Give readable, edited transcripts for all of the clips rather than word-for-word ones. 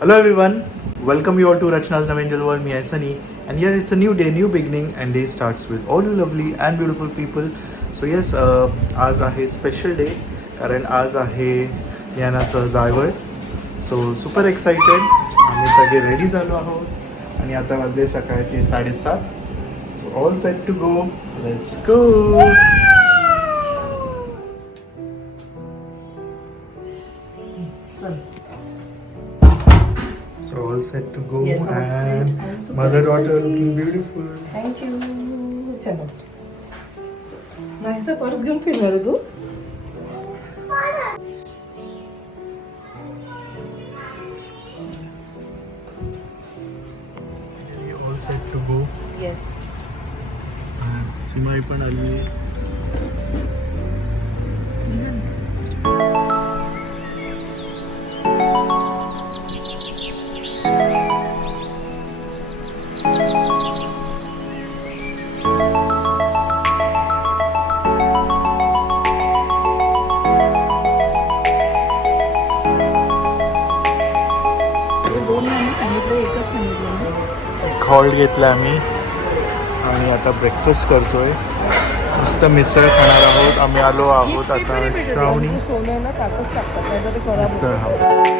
Hello everyone, welcome you all to Rachna's Navangel World. Me, Sunny, and yes, it's a new day, new beginning, and day starts with all you lovely and beautiful people. So yes, आज आहे special day कारण आज आहे यानाचं जायवळ. So super excited. आम्ही सगळे ready झालो आहोत आणि आता वाजले सकाळचे 7:30. So all set to go. Let's go. So all set to go. Yes, all set. And I'm super mother-daughter excited. looking beautiful. Thank you. चलो नाही सर पर्स घेऊन फिरणार आहे तू. All set to go. Yes. सीमाई पण आली. Halt घेतला आम्ही आणि आता ब्रेकफास्ट करतोय. मस्त मिसळ खाणार आहोत. आम्ही आलो आहोत आता श्रावणी सोनं ना ताकच टाकतात नाही तर ते खराब मिसळ होतं. हाऊस.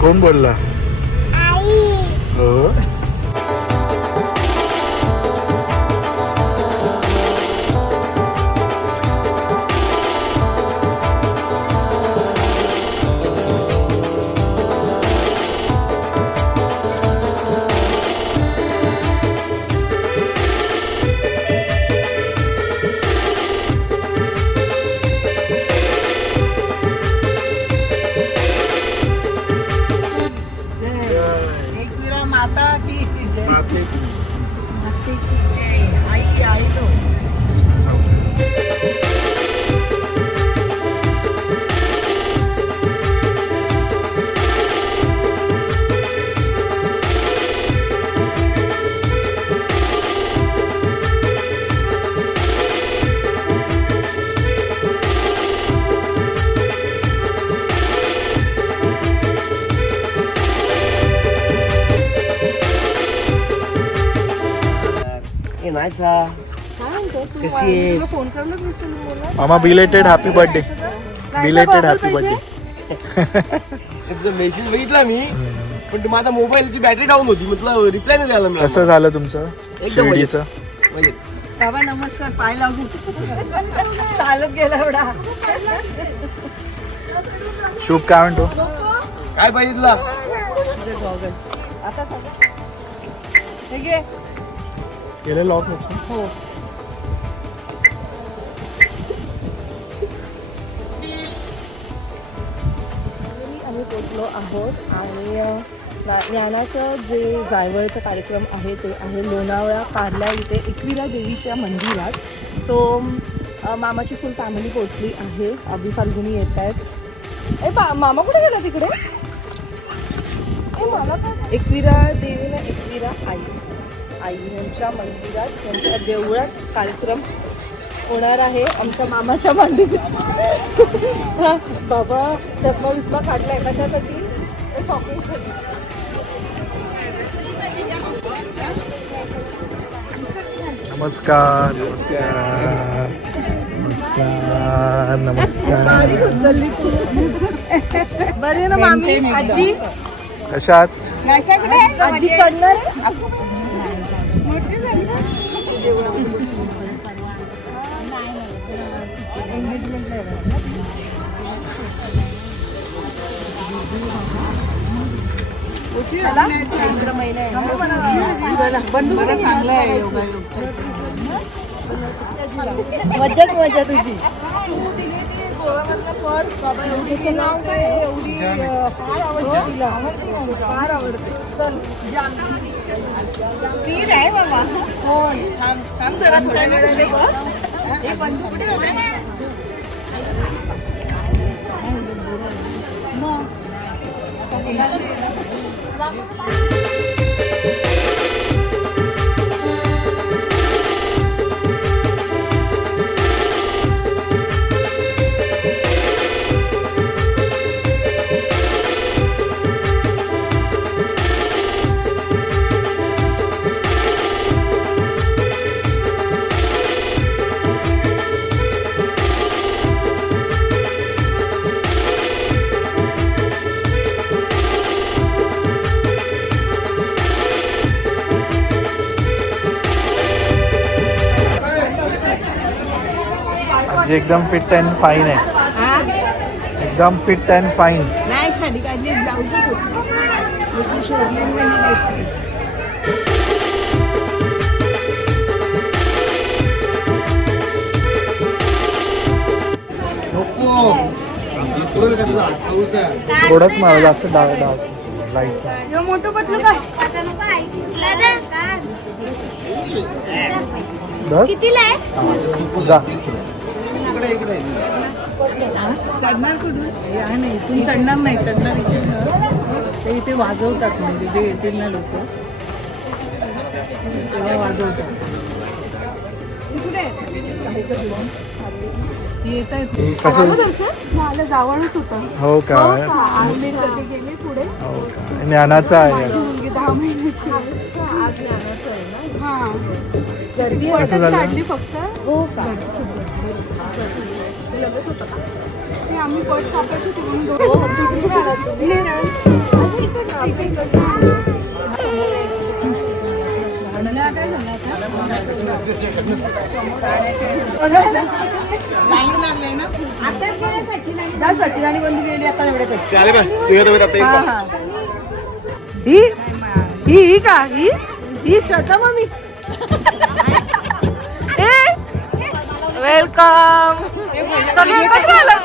कोण बोलला? हो. माता की जय. आपले माते की जय. आई तो नायसा काय म्हणतो तू? कशी आहेस? तुला फोन करूनच विसरली मला. मामा belated happy birthday. Belated happy birthday. Message बघितला मी पण ते माझा मोबाईलची बॅटरी डाऊन होती म्हटलं रिप्लाय नाही द्यायला मी. कसं झालं तुमचं एकदम शिर्डीचं? म्हणजे बाबा नमस्कार. पाय लागू. चालत गेला एवढा. शुभ काय म्हणतो? काय पाहिजे तुला? आता सांग. हे घे. केलं लॉक नसतं. हो. आम्ही पोचलो आहोत आणि ज्ञानाचं जे जायवळचं कार्यक्रम आहे ते आहे लोणावळा कारल्या इथे एकविरा देवीच्या मंदिरात. सो मामाची फुल फॅमिली पोचली आहे. अभि फाल्गुनी येत आहेत. मामा कुठे गेला तिकडे? मला एकविरा देवीनं एकविरा आई यांच्या मंदिरात त्यांच्या देवळात कार्यक्रम होणार आहे. आमच्या मामाच्या मांडीत बाबा चष्मा विस्मा काढलाय कशासाठी? शॉपिंग साठी. नमस्कार. नमस्कार. नमस्कार. नमस्कार. बारीक उचलली तू. बरी ना मामी? आजी कशात? आजी चढणार आहे? चैत्र महिना आहे. बंधू चांगला आहे. मज्जाच मजा तुझी. पर्स बाबा एवढी फार आवडते तिला फार आवडते चल स्थिर आहे बाबा हो थांब थांब जरा थोड्या वेळाने बघ हे बंद कुठे होते जे एकदम फिट अँड फाईन आहे एकदम फिट अँड फाईन नाही साडी काढली ब्लाऊजच थोडंच मला जास्त लाईट मोठं पतलं काय बस कितीला आहे जा चढणार कुठून नाही इथून चढणार नाही चढणार इथे ते इथे वाजवतात म्हणजे जे येतील ना लोक तेव्हा वाजवतात येत आहेत कसं झालं जावळच होतं हो का मी गेले पुढे हो का ज्ञानाचा आहे मुलगी 10 महिन्याची आज ज्ञानाचं आहे ना हा गर्दी कसं झालं? काढली फक्त हो का लगेच होतं का ते आम्ही पर्स कापायचो तिकडून लाईन लागले ना आता सचिनाने बंद केली आता एवढे ही का ही श्रद्धा मम्मी वेलकम सगळे एकत्र आलं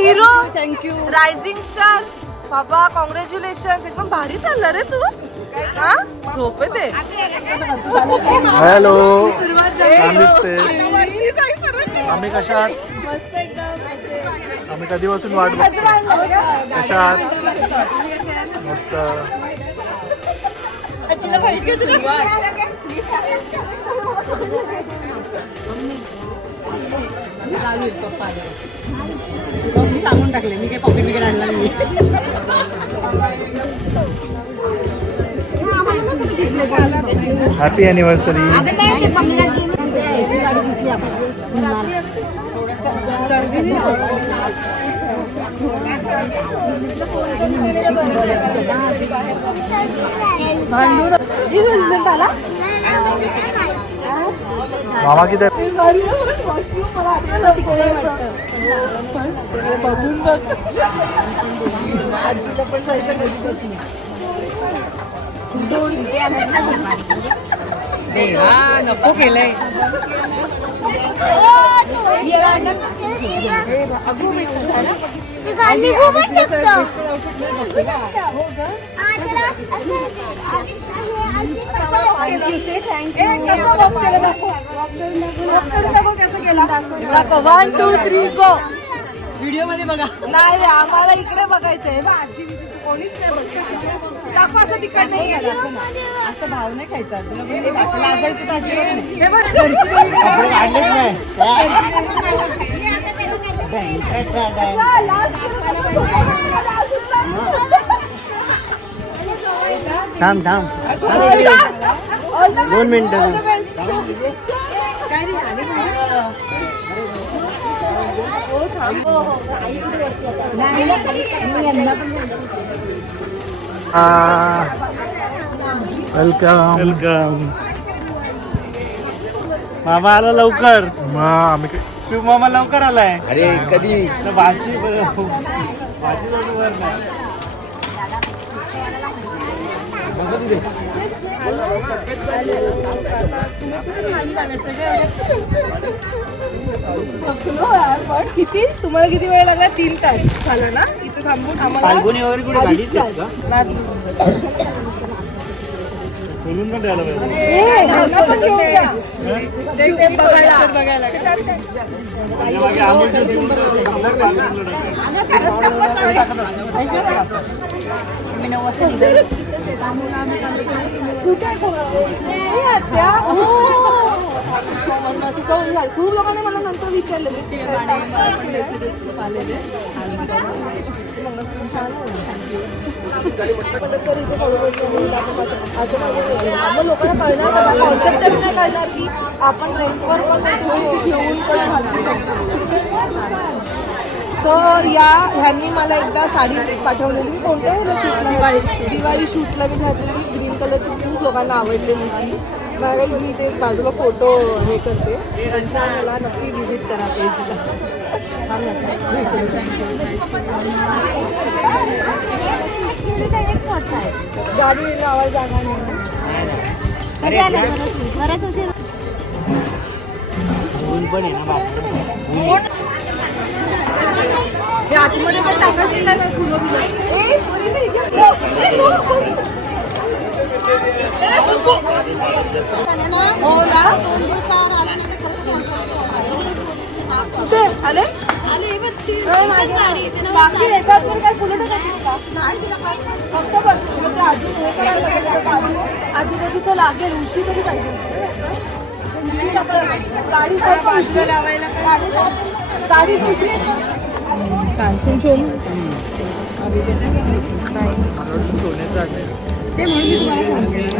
हिरो थँक्यू रायझिंग स्टार बाबा कॉंग्रॅच्युलेशन एकदम भारी चाललं रे तू हा झोप येते हॅलो छान दिसते आम्ही कशा आहात आम्ही कधीपासून वाट बघतो कशा आहात मस्त मी सांगून टाकले मी काही पॉकेट बिकेट आणला नाही हॅपी अॅनिव्हर्सरी मामा किती बघून बघ आजीला पण जायचं कधीपासून नको केलंय one two three go video मध्ये बघा नाही आम्हाला इकडे बघायचंय कोणीच नाही बघ दाखवा असं तिकड नाही असं भाव नाही खायचा थांब थांब 2 मिनिटं वेलकम वेलकम मामा आला लवकर आम्ही शिव मामा लवकर आलाय अरे कधी भाजी भाजी बरोबर नाही पण किती तुम्हाला किती वेळ लागला 3 तास झालं ना इथे थांबून आम्हाला अडीच तास. नाच. ए, धावणं पण घेऊन जा. ते बघायला. कुठे आहे आत्या? खूप लोकांनी मला नंतर विचारलं लोकांना कळणार कॉन्सेप्ट नाही कळणार की आपण रेंटवर घेऊन सो ह्यांनी मला एकदा साडी पाठवलेली कोणत्या शूटला दिवाळी शूटला मी घातलेली ग्रीन कलरची खूप लोकांना आवडलेली ती बघा मी ते बाजूला फोटो हे करते त्यांचा मला नक्की विजिट करा पेजला. गाडी आवाज जागा नाही आतमध्ये पण टाकायचं ना फुलं कुठे आले बाकी याच्यावर काय फुलं टाकायची का फक्त बस आजूबाजूचं लागेल उशी तरी पाहिजे गाडी गाडी छान छुम ते म्हणून मी तुम्हाला फोन केला